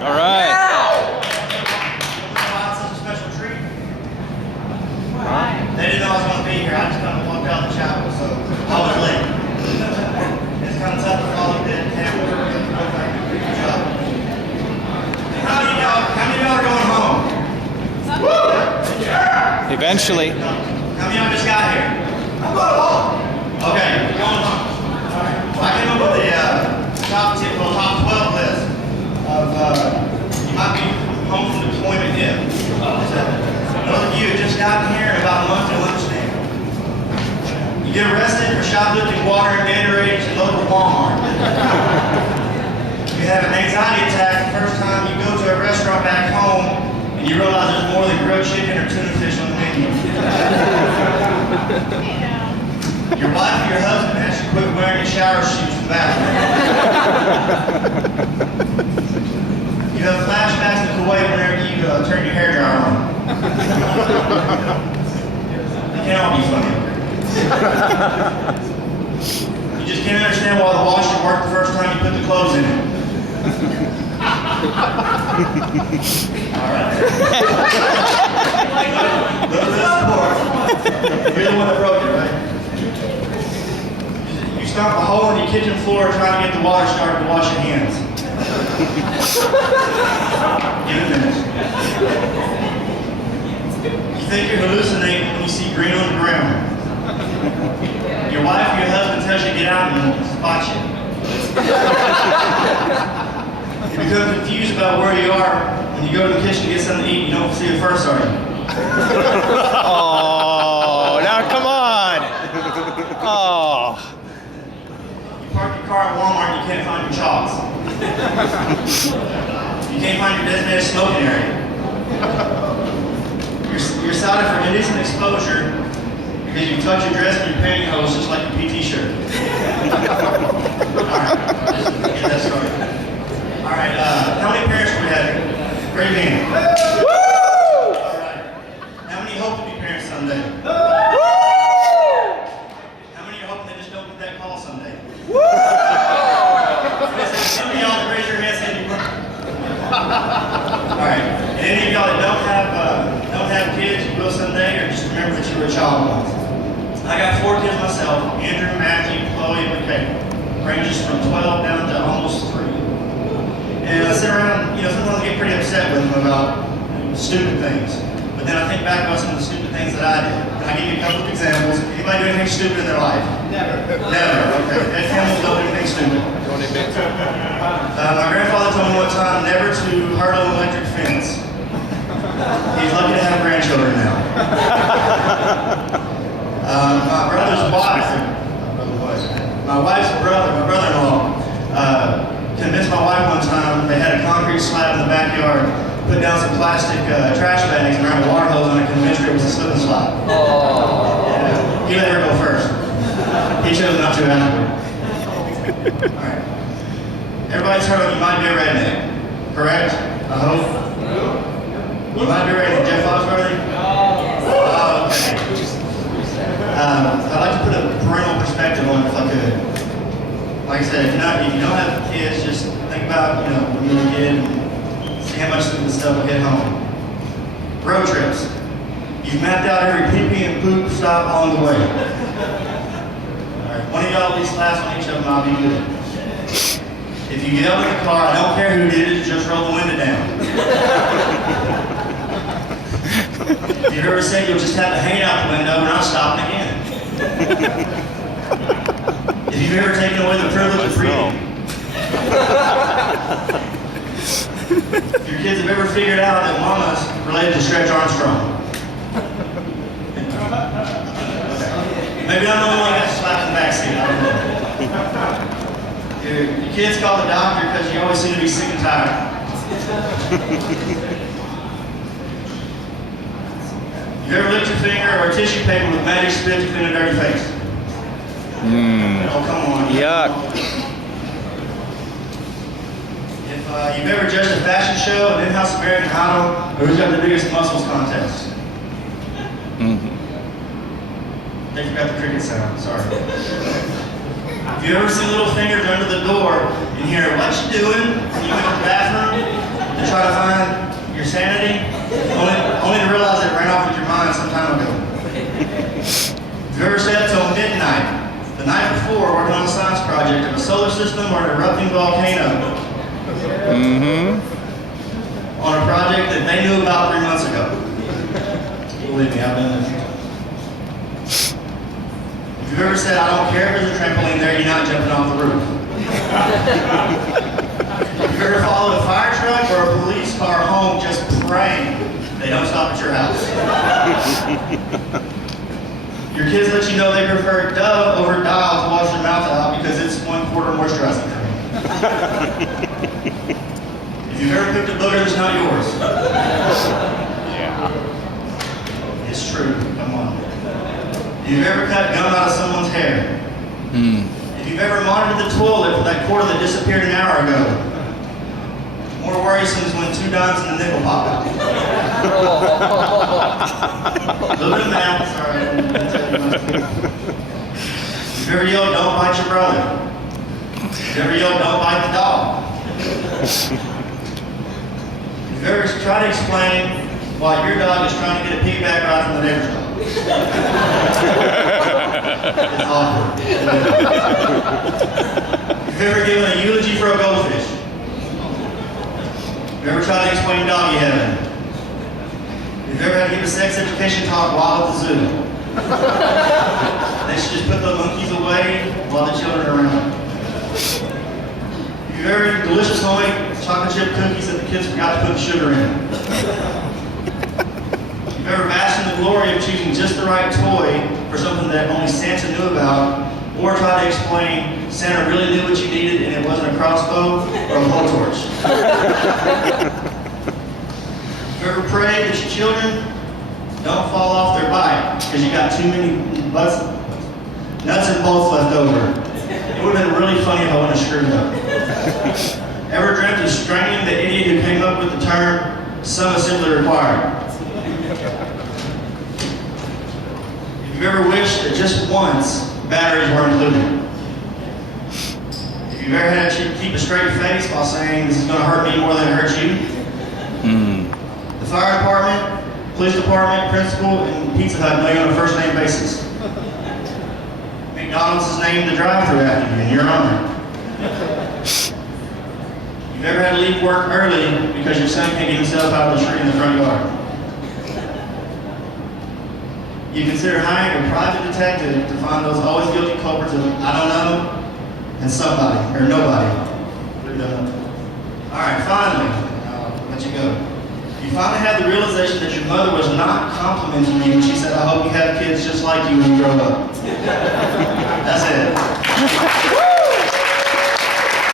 All right. Such a special treat. They didn't know I was going to be here. I just kind of walked out of the chapel, so I was late. It's kind of tough to follow that camera. Good job. How many of y'all are going home? Yeah. Eventually. How many of y'all just got here? I'm going home. Okay, we're going home. All right. Well, I came up with the top 12 list of you might be home from deployment yet. Most of you have just gotten here in about a month to lunchtime. You get arrested for shoplifting water and Gatorade at local Walmart. You have an anxiety attack the first time you go to a restaurant back home and you realize there's more than grilled chicken or tuna fish on the menu. Your wife or your husband has to quit wearing your shower shoes in the bathroom. You have flashbacks to Kuwait whenever you turn your hair dryer on. They can't all be funny. You just can't understand why the washer worked the first time you put the clothes in it. All right. Little bit of support. You're the one that broke it, right? You stomp a hole in your kitchen floor trying to get the water started to wash your hands. Give it a minute. You think you're hallucinating when you see green on the ground. Your wife or your husband tells you to get out and spot you. You become confused about where you are when you go to the kitchen to get something to eat. You don't see it first, are you? Oh, now come on. Oh. You park your car at Walmart and you can't find your chalks. You can't find your designated smoking area. You're cited for indecent exposure because you touch your dress and your pantyhose just like a PT shirt. Alright, get that started. Alright, how many parents do we have here? Great hand. Alright. How many hope to be parents someday? How many are hoping they just don't get that call someday? Some of y'all that raise your hands say you were. Alright. And any of y'all that don't have kids, you will someday, or just remember that you were a child once. I got 4 kids myself, Andrew, Matthew, Chloe, and McKay. Ranges from 12 down to almost 3. And I sit around, sometimes I get pretty upset with them about stupid things. But then I think back about some of the stupid things that I did. And I give you a couple of examples. Anybody do anything stupid in their life? Never. Never, okay. Ed Campbell's don't do anything stupid. My grandfather told me one time never to hurdle an electric fence. He's lucky to have grandchildren now. My brother's wife, my brother-in-law, convinced my wife one time they had a concrete slab in the backyard, put down some plastic trash bags and ran a water hose on it, convinced her it was a slip and slide. Oh. Yeah. He let her go first. He chose not to after. Alright. Everybody's heard of you might be a redneck, correct? I hope. You might be a redneck. Jeff Foxworthy? Oh, okay. I'd like to put a parental perspective on it if I could. Like I said, if you don't have kids, just think about, when you were a kid and see how much of the stuff will hit home. Road trips. You've mapped out every pee-pee and poop stop along the way. Alright, one of y'all at least laughs on each of them, I'll be good. If you get out of the car, I don't care who did it, just roll the window down. If you've ever said you'll just have to hang out the window and not stop again. If you've ever taken away the privilege of breathing. If your kids have ever figured out that mama's related to Stretch Armstrong. Maybe I'm the only one that gets slapped in the backseat, I don't know. Your kids call the doctor because you always seem to be sick and tired. You ever licked your finger or tissue paper with magic spit to clean a dirty face? Oh, come on. Yuck. If you've ever judged a fashion show, an in-house American Idol, or who's got the biggest muscles contest? They forgot the cricket sound, sorry. If you ever seen little fingers under the door and hear, "What you doing?" when you went to the bathroom, try to find your sanity, only to realize it ran off with your mind some time ago. Have you ever sat till midnight, the night before, working on a science project of a solar system or an erupting volcano? On a project that they knew about 3 months ago. Believe me, I've done this. If you've ever said, I don't care if there's a trampoline there, you're not jumping off the roof. If you've ever followed a fire truck or a police car home just praying they don't stop at your house. Your kids let you know they prefer Dove over Dial to wash their mouth out because it's 1/4 moisturizing cream. If you've ever picked a booger that's not yours. Yeah. It's true, come on. If you've ever cut gum out of someone's hair. If you've ever monitored the toilet for that quarter that disappeared an hour ago. More worrisome is when 2 dimes and a nickel pop out. A little bit of math, sorry. If you ever yelled, don't bite your brother. If you ever yelled, don't bite the dog. If you ever tried to explain why your dog is trying to get a piggyback ride from the neighbor's dog. It's awkward. If you've ever given a eulogy for a goldfish. If you've ever tried to explain doggy heaven. If you've ever had to give a sex education talk while at the zoo. They should just put the monkeys away while the children are around. If you've ever eaten delicious homemade chocolate chip cookies that the kids forgot to put sugar in. If you've ever basked in the glory of choosing just the right toy for something that only Santa knew about, or tried to explain Santa really knew what you needed and it wasn't a crossbow or a blowtorch. If you ever prayed that your children don't fall off their bike because you got too many nuts and bolts left over. It would have been really funny if I wouldn't have screwed up. Ever dreamt of strangling the idiot who came up with the term, some assembly required? If you've ever wished that just once batteries were included. If you've ever had to keep a straight face while saying this is going to hurt me more than it hurts you. The fire department, police department, principal, and Pizza Hut know you on a first name basis. McDonald's has named the drive-thru after you in your honor. You've ever had to leave work early because your son can't get himself out of the tree in the front yard. You consider hiring a private detective to find those always guilty culprits of I don't know and somebody or nobody. All right, finally, I'll let you go. You finally had the realization that your mother was not complimenting you when she said, I hope you have kids just like you when you grow up.